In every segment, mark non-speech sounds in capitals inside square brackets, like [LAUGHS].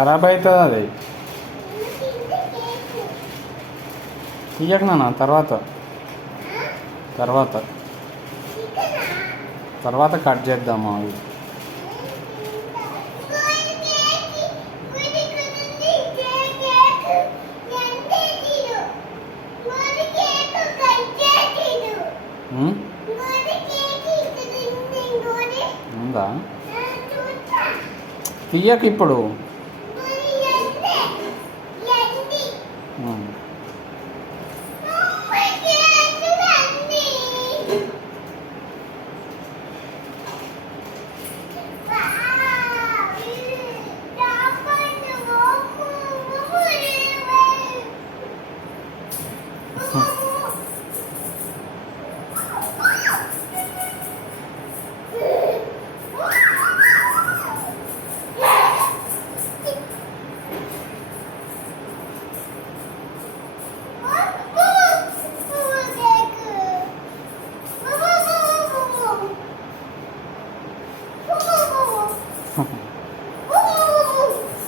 ఖరాబ్ అవుతుంది అది. తీయక నాన్న తర్వాత. తర్వాత. తర్వాత కట్ చేద్దాము అవి. ఉందా? తీయక ఇప్పుడు.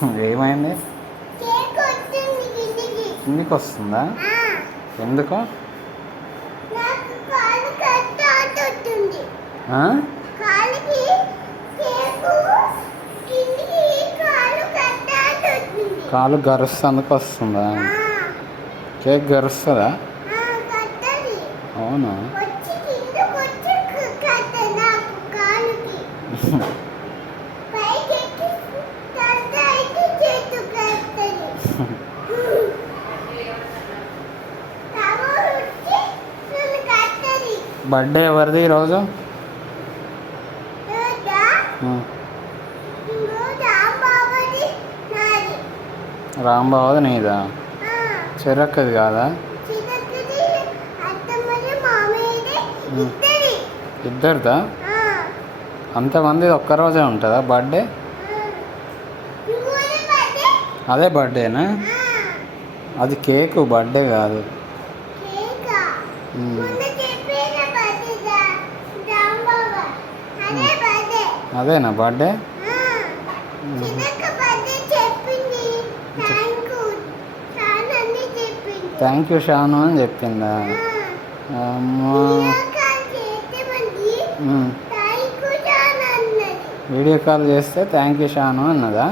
ఏమైంది? కిందికి వస్తుందా ఎందుకు కాలు గరుస్తందుకు వస్తుందా? కేక్ గరుస్తుందా? అవునా? [LAUGHS] బర్త్డే ఎవరిది ఈరోజు? రోజా? ఆ. రోజా బాబది నాది. చెరక్కది కాదా? ఇద్దరిదా. అంతమంది ఒక్కరోజే ఉంటుందా బర్త్డే? అదే బర్త్డేనా? అది కేక్ బర్త్డే కాదు కేకా ఉమ్. మొన్న చెప్పిన బర్త్డే దా- రాంబాబా అదే బర్త్డే అదేనా బర్త్డే? Thank you. షాను అని చెప్పిందా? అమ్మా. వీడియో కాల్ చేస్తే థ్యాంక్ యూ షాను అన్నదా?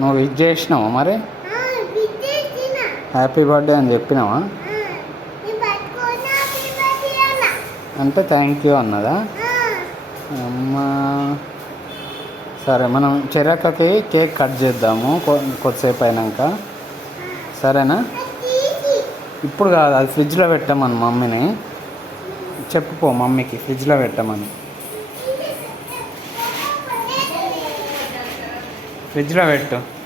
నువ్వు ఇది చేసినావా మరి? హ్యాపీ బర్త్డే అని చెప్పినావా? అంటే థ్యాంక్ యూ అన్నదా? అమ్మా. సరే మనం చెరకకి కేక్ కట్ చేద్దాము. కొ- కొద్దిసేపు అయినాక సరేనా? ఇప్పుడు కాదు అది ఫ్రిడ్జ్లో పెట్టమని మమ్మీని. చెప్పుకో మమ్మీకి ఫ్రిడ్జ్లో పెట్టమని. ఫ్రిడ్జ్లో పెట్టు.